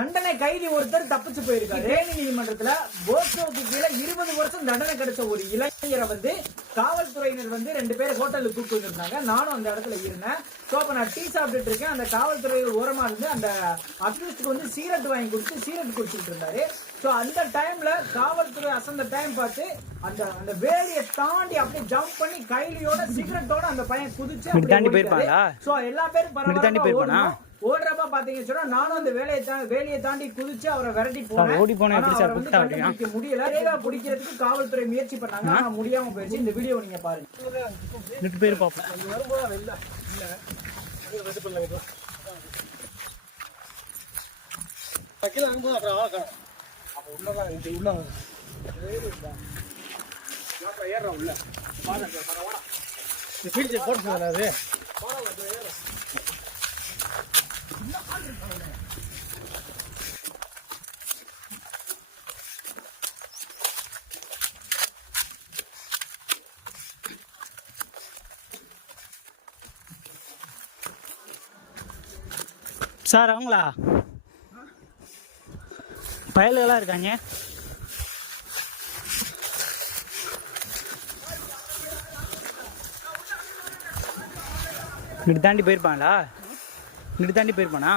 தண்டனை கைதி ஒருத்தர் தப்பிச்சு போயிருக்காரு. தேனி நீதிமன்றத்துல போக்சோக்கு கீழே 20 வருஷம் தண்டனை கிடைச்ச ஒரு இளைஞரை காவல்துறையினர் 2 பேர் ஹோட்டலுக்கு கூப்பிட்டு வந்திருந்தாங்க. நானும் அந்த இடத்துல இருந்தேன். சோ அப்ப நான் டீ சாப்பிட்டுட்டு இருக்கேன். அந்த காவல்துறை ஓரமா இருந்து அந்த அக்யூஸ்டுக்கு சீரட் வாங்கி கொடுத்து சீரட் குடிச்சிட்டு இருந்தாரு. சோ அந்த டைம்ல காவல்துறை அசந்த டைம் பார்த்து அந்த வேலையை தாண்டி அப்படியே ஜம்ப் பண்ணி கைலியோட சிகரெட்டோட அந்த பையன் குதிச்சு சோ எல்லா பேரும் பரவாயில்ல ஓடுறப்ப பாத்தீங்கன்னு சொன்னா நானும் அந்த வேலையை தாண்டி குதிச்சு அவரை விரட்டி போனேன். முடியல. ரேகா பிடிக்கிறதுக்கு காவல்துறை முயற்சி பண்ணாங்க. ஆனா முடியாம போயிடுச்சு. இந்த வீடியோ நீங்க பாருங்க. சார் அவங்களா பயலுகளா இருக்காங்க. இங்கிட்டு தாண்டி போயிருப்பாங்களா? இங்கிட்டு தாண்டி போயிருப்பானா?